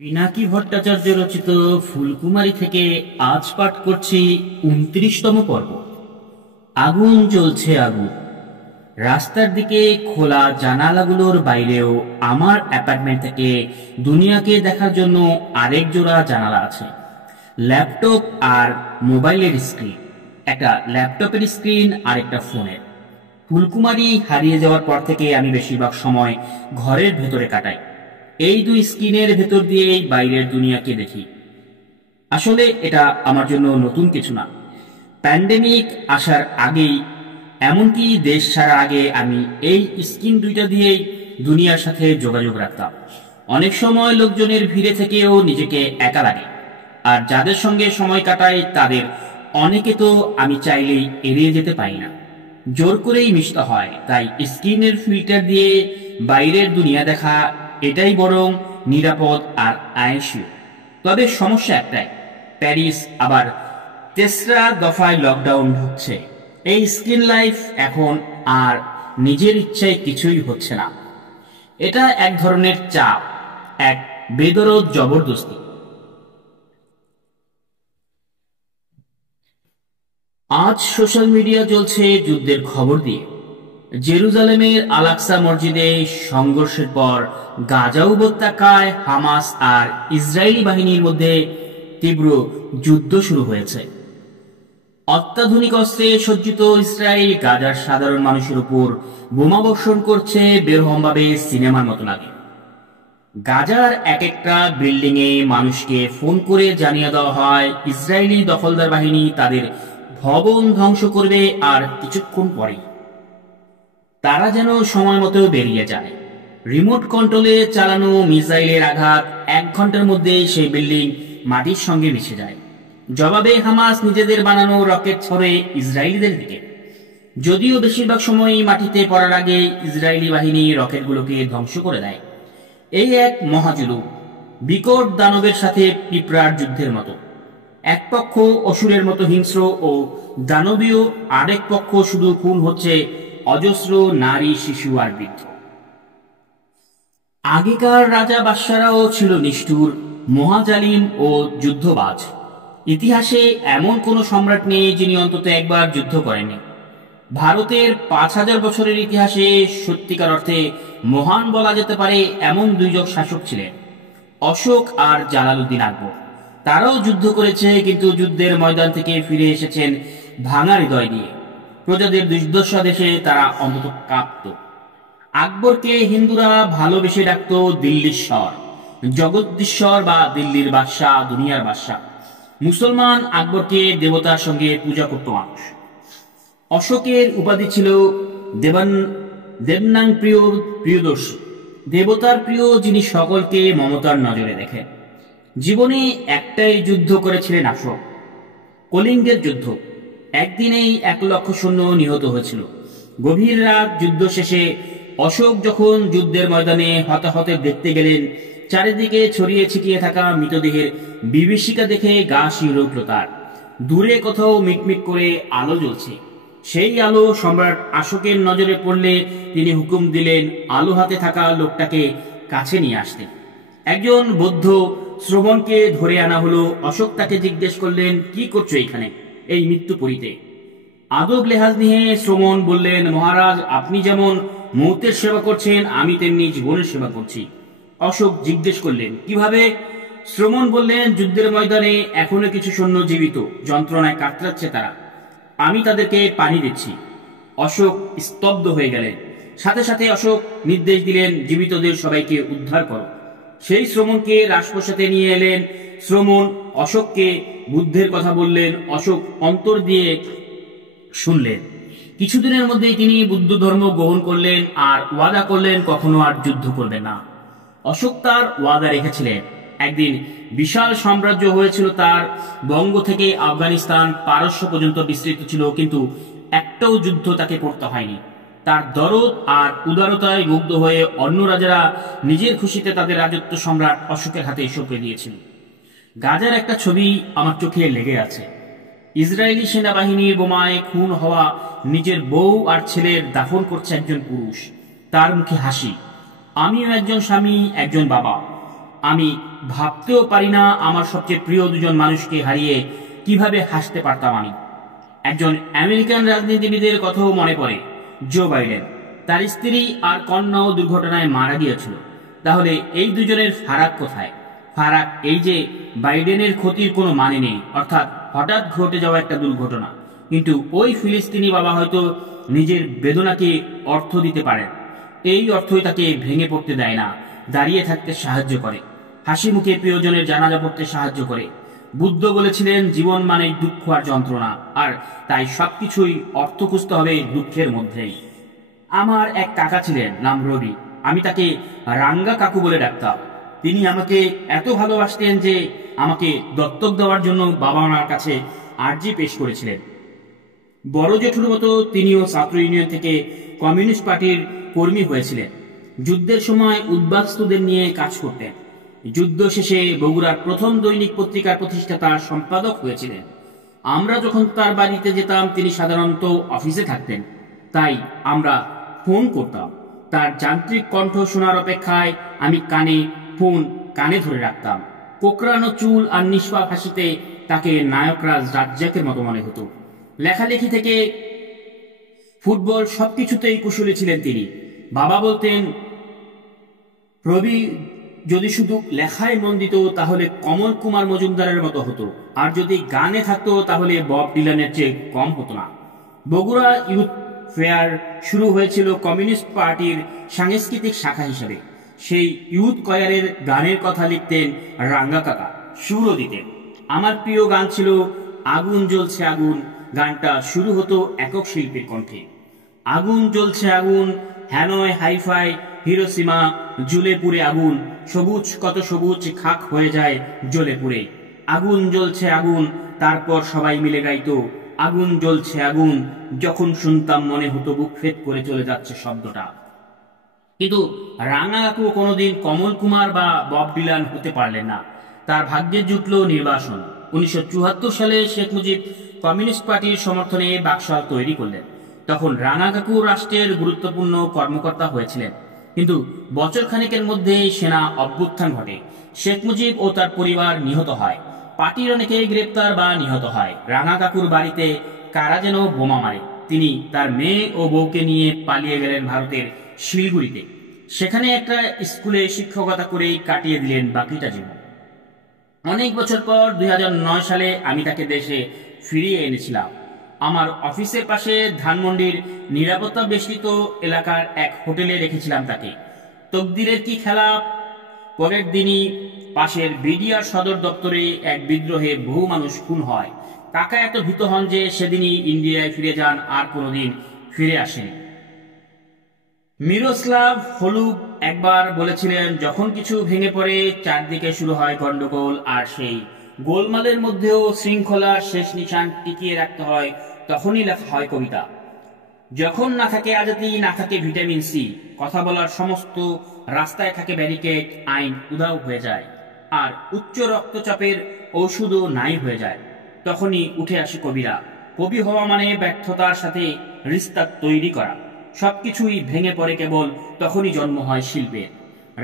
পিনাকি ভট্টাচার্য রচিত ফুলকুমারী থেকে আজ পাঠ করছি ২৯তম পর্ব। আগুন জ্বলছে আগুন। রাস্তার দিকে খোলা জানালাগুলোর বাইরেও আমার অ্যাপার্টমেন্ট থেকে দুনিয়াকে দেখার জন্য আরেক জোড়া জানালা আছে। ল্যাপটপ আর মোবাইলের স্ক্রিন, একটা ল্যাপটপের স্ক্রিন আর একটা ফোনের। ফুলকুমারী হারিয়ে যাওয়ার পর থেকে আমি বেশিরভাগ সময় ঘরের ভেতরে কাটাই। এই দুই স্ক্রিনের ভেতর দিয়েই বাইরের দুনিয়াকে দেখি। আসলে এটা আমার জন্য নতুন কিছু না। প্যান্ডেমিক আসার আগেই, এমনকি দেশ ছাড়ার আগে আমি এই স্ক্রিন দুইটা দিয়েই দুনিয়ার সাথে যোগাযোগ রাখতাম। অনেক সময় লোকজনের ভিড়ে থেকেও নিজেকে একা লাগে, আর যাদের সঙ্গে সময় কাটাই তাদের অনেকে তো আমি চাইলেই এড়িয়ে যেতে পারি না, জোর করেই মিশতে হয়। তাই স্ক্রিনের ফিল্টার দিয়ে বাইরের দুনিয়া দেখা এটাই বরং নিরাপদ আর আয়েশীয়। তবে সমস্যা একটাই, প্যারিস আবার তেসরা দফায় লকডাউন হচ্ছে। এই স্ক্রিন লাইফ এখন আর নিজের ইচ্ছায় কিছুই হচ্ছে না। এটা এক ধরনের চাপ, এক বেদরদ জবরদস্তি। আজ সোশ্যাল মিডিয়া চলছে যুদ্ধের খবর দিয়ে। জেরুজালেমের আলাকসা মসজিদে সংঘর্ষের পর গাজা উপত্যকায় হামাস আর ইসরায়েলি বাহিনীর মধ্যে তীব্র যুদ্ধ শুরু হয়েছে। অত্যাধুনিক অস্ত্রে সজ্জিত ইসরায়েল গাজার সাধারণ মানুষের উপর বোমাবর্ষণ করছে, বেরহমভাবে সিনেমার মতো লাগে। গাজার এক একটা বিল্ডিং এ মানুষকে ফোন করে জানিয়ে দেওয়া হয় ইসরায়েলি দখলদার বাহিনী তাদের ভবন ধ্বংস করবে, আর কিছুক্ষণ পরেই তারা যেন সময় মতো বেরিয়ে যায়। রিমোট কন্ট্রোলে চালানো মিসাইলের আঘাত ১ ঘন্টার মধ্যেই সেই বিল্ডিং মাটির সঙ্গে মিশে যায়। জবাবে হামাস নিজেদের বানানো রকেট ছড়ে ইসরায়েলিদের দিকে। যদিও বেশিরভাগ সময়ই মাটিতে পড়ার আগে ইসরায়েলি বাহিনী রকেটগুলোকে ধ্বংস করে দেয়। এই এক মহাজুলুম, বিকট দানবের সাথে পিঁপড়ার যুদ্ধের মতো। এক পক্ষ অসুরের মতো হিংস্র ও দানবীয়, আরেক পক্ষ শুধু খুন হচ্ছে অজস্র নারী, শিশু আর বৃদ্ধ। আগেকার রাজা বাদশারাও ছিল নিষ্ঠুর, মহাজালিম ও যুদ্ধবাজ। ইতিহাসে এমন কোন সম্রাট নেই যিনি অন্তত একবার যুদ্ধ করেননি। ভারতের ৫০০০ বছরের ইতিহাসে সত্যিকার অর্থে মহান বলা যেতে পারে এমন দুইজন শাসক ছিলেন, অশোক আর জালালউদ্দিন আকবর। তারাও যুদ্ধ করেছে, কিন্তু যুদ্ধের ময়দান থেকে ফিরে এসেছেন ভাঙা হৃদয় নিয়ে। প্রজাদের দুর্দশা দেশে তারা অন্তত কাঁপত। আকবরকে হিন্দুরা ভালোবেসে ডাকত দিল্লীশ্বর, জগদ্দীশ্বর বা দিল্লির বাদশাহ, দুনিয়ার বাদশাহ। মুসলমান আকবরকে দেবতার সঙ্গে পূজা করত মানুষ। অশোকের উপাধি ছিল দেবনাং প্রিয়, প্রিয়দর্শী, দেবতার প্রিয়, যিনি সকলকে মমতার নজরে দেখেন। জীবনে একটাই যুদ্ধ করেছিলেন অশোক, কলিঙ্গের যুদ্ধ। একদিনেই ১,০০,০০০ সৈন্য নিহত হয়েছিল। গভীর রাত যুদ্ধ শেষে অশোক যখন যুদ্ধের ময়দানে হতাহতের দেখতে গেলেন, চারিদিকে ছড়িয়ে ছিটিয়ে থাকা মৃতদেহের বিভীষিকা দেখে গা শিউরে উঠল তার। দূরে কোথাও মিটমিট করে আলো জ্বলছে। সেই আলো সম্রাট অশোকের নজরে পড়লে তিনি হুকুম দিলেন আলো হাতে থাকা লোকটাকে কাছে নিয়ে আসতে। একজন বৌদ্ধ শ্রবণকে ধরে আনা হলো। অশোক তাকে জিজ্ঞেস করলেন, কি করছো এখানে এই মৃত্যুপুরীতে? আদব লেহাজ নিয়ে শ্রবণ বললেন, মহারাজ, আপনি যেমন মৌতের সেবা করছেন, আমি তেমনি জীবনের সেবা করছি। অশোক জিজ্ঞেস করলেন, কিভাবে? শ্রবণ বললেন, যুদ্ধের ময়দানে এখনো কিছু সৈন্য জীবিত, যন্ত্রণায় কাতরাচ্ছে তারা, আমি তাদেরকে পানি দিচ্ছি। অশোক স্তব্ধ হয়ে গেলেন। সাথে সাথে অশোক নির্দেশ দিলেন, জীবিতদের সবাইকে উদ্ধার করো। সেই শ্রমণকে রাজপ্রাসাদে নিয়ে এলেন। শ্রমণ অশোককে বুদ্ধের কথা বললেন। অশোক অন্তর দিয়ে শুনলেন। কিছুদিনের মধ্যেই তিনি বুদ্ধ ধর্ম গ্রহণ করলেন আর ওয়াদা করলেন কখনো আর যুদ্ধ করবেন না। অশোক তার ওয়াদা রেখেছিলেন। একদিন বিশাল সাম্রাজ্য হয়েছিল তার। বঙ্গ থেকে আফগানিস্তান, পারস্য পর্যন্ত বিস্তৃত ছিল, কিন্তু একটাও যুদ্ধ তাকে করতে হয়নি। তার দরদ আর উদারতায় মুগ্ধ হয়ে অন্য রাজারা নিজের খুশিতে তাদের রাজত্ব সম্রাট অশোকের হাতে সঁপে দিয়েছিল। গাজার একটা ছবি আমার চোখে লেগে আছে। ইসরায়েলি সেনাবাহিনীর বোমায় খুন হওয়া নিজের বউ আর ছেলের দাফন করছে একজন পুরুষ, তার মুখে হাসি। আমিও একজন স্বামী, একজন বাবা। আমি ভাবতেও পারি না আমার সবচেয়ে প্রিয় দুজন মানুষকে হারিয়ে কিভাবে হাসতে পারতাম আমি। একজন আমেরিকান রাজনীতিবিদের কথাও মনে পড়ে, জো বাইডেন। তার স্ত্রী আর কন্যাও দুর্ঘটনায় মারা গিয়েছিল। তাহলে এই দুজনের ফারাক কোথায়? ফারাক এই যে বাইডেনের ক্ষতির কোনো মানে নেই, অর্থাৎ হঠাৎ ঘটে যাওয়া একটা দুর্ঘটনা, কিন্তু ওই ফিলিস্তিনি বাবা হয়তো নিজের বেদনাকে অর্থ দিতে পারেন। এই অর্থই তাকে ভেঙে পড়তে দেয় না, দাঁড়িয়ে থাকতে সাহায্য করে, হাসি মুখে প্রিয়জনের জানাজা পড়তে সাহায্য করে। বুদ্ধ বলেছিলেন জীবন মানেই দুঃখ আর যন্ত্রণা, আর তাই সবকিছুই অর্থ খুঁজতে হবে দুঃখের মধ্যেই। আমার এক কাকা ছিলেন, নাম রবি। আমি তাকে রাঙ্গা কাকু বলে ডাকতাম। তিনি আমাকে এত ভালোবাসতেন যে আমাকে দত্তক দেওয়ার জন্য বাবা মার কাছে আর্জি পেশ করেছিলেন। বড় জেঠুর মতো তিনিও ছাত্র ইউনিয়ন থেকে কমিউনিস্ট পার্টির কর্মী হয়েছিলেন। যুদ্ধের সময় উদ্বাস্তুদের নিয়ে কাজ করতেন। যুদ্ধ শেষে বগুড়ার প্রথম দৈনিক পত্রিকার প্রতিষ্ঠাতা সম্পাদক হয়েছিলেন। আমরা যখন তার বাড়িতে যেতাম তিনি সাধারণত অফিসে থাকতেন, তাই আমরা ফোন করতাম। তার যান্ত্রিক কণ্ঠ শোনার অপেক্ষায় আমি ফোন কানে ধরে রাখতাম। কোকড়ানো চুল আর নিষ্পাপ হাসিতে তাকে নায়করাজ রাজ্জাকের মতো মনে হতো। লেখালেখি থেকে ফুটবল সবকিছুতেই কুশলী ছিলেন তিনি। বাবা বলতেন, রবি যদি শুধু লেখায় মন দিত তাহলে কমল কুমার মজুমদারের মতো হতো, আর যদি গানে থাকতো তাহলে বব ডিলানের চেয়ে কম হতো না। বগুড়া ইউথ ফেয়ার শুরু হয়েছিল কমিউনিস্ট পার্টির সাংস্কৃতিক শাখা হিসেবে। সেই ইউথ কয়ারের গানের কথা লিখতেন রাঙ্গা কাকা, সুরও দিতেন। আমার প্রিয় গান ছিল আগুন জ্বলছে আগুন। গানটা শুরু হতো একক শিল্পীর কণ্ঠে। আগুন জ্বলছে আগুন, হ্যানয় হাইফাই হিরোসীমা জ্বলে পুড়ে আগুন, সবুজ কত সবুজ খাক হয়ে যায় জ্বলে পুড়ে। আগুন জ্বলছে আগুন, তারপর সবাই মিলে গাইতো আগুন জ্বলছে আগুন। যখন শুনতাম মনে হতো বুক ফেট করে চলে যাচ্ছে শব্দটা। কিন্তু রাঙা কাকু কোনোদিন কমল কুমার বা বব ডিলান হতে পারলেন না। তার ভাগ্যে জুটল নির্বাসন। 1974 সালে শেখ মুজিব কমিউনিস্ট পার্টির সমর্থনে বাকশাল তৈরি করলেন। তখন রাঙা কাকু রাষ্ট্রের গুরুত্বপূর্ণ কর্মকর্তা হয়েছিলেন। কিন্তু বছর খানেকের মধ্যে সেনা অভ্যুত্থান ঘটে। শেখ মুজিব ও তার পরিবার নিহত হয়। পার্টির অনেকে গ্রেপ্তার বা নিহত হয়। রাঙা কাকুর বাড়িতে কারা যেন বোমা মারে। তিনি তার মেয়ে ও বউকে নিয়ে পালিয়ে গেলেন ভারতের শিলিগুড়িতে। সেখানে একটা স্কুলে শিক্ষকতা করেই কাটিয়ে দিলেন বাকিটা জীবন। অনেক বছর পর 2009 সালে আমি তাকে দেশে ফিরিয়ে এনেছিলাম। আমার অফিসের পাশে ধানমন্ডির নিরাপত্তা বেষ্টিত এলাকার এক হোটেলে রেখেছিলাম তাকে। তকদিরের কি খেলা, পরের দিনই পাশের বিডিআর সদর দপ্তরে এক বিদ্রোহে বহু মানুষ খুন হয়। কাকা এত ভীত হন যে সেদিনই ইন্ডিয়ায় ফিরে যান, আর কোনোদিন ফিরে আসেনি। মিরোস্লাভ হলুক একবার বলেছিলেন, যখন কিছু ভেঙে পড়ে চারদিকে শুরু হয় গন্ডগোল, আর সেই গোলমালের মধ্যেও শৃঙ্খলার শেষ নিশান টিকিয়ে রাখতে হয়, তখনই লেখা হয় কবিতা। যখন না থাকে আজাদি, না থাকে ভিটামিন সি, কথা বলার সমস্ত রাস্তায় থাকে ব্যারিকেড, আইন উধাও হয়ে যায়, আর উচ্চ রক্তচাপের ঔষধও নাই হয়ে যায়, তখনই উঠে আসে কবিরা। কবি হওয়া মানে ব্যর্থতার সাথে রিস্তা তৈরি করা। সবকিছুই ভেঙে পড়ে, কেবল তখনই জন্ম হয় শিল্পের।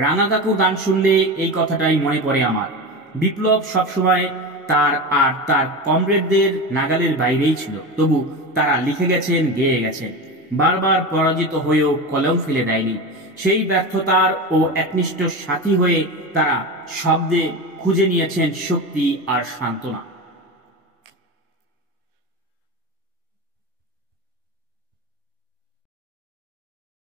রাঙা কাকু গান শুনলে এই কথাটাই মনে পড়ে আমার। বিপ্লব সবসময় তার আর তার কমরেডদের নাগালের বাইরেই ছিল, তবু তারা লিখে গেছেন, গেয়ে গেছেন। বারবার পরাজিত হয়েও কলম ফেলে দেয়নি। সেই ব্যর্থতার ও একনিষ্ঠ সাথী হয়ে তারা শব্দে খুঁজে নিয়েছেন শক্তি আর সান্ত্বনা।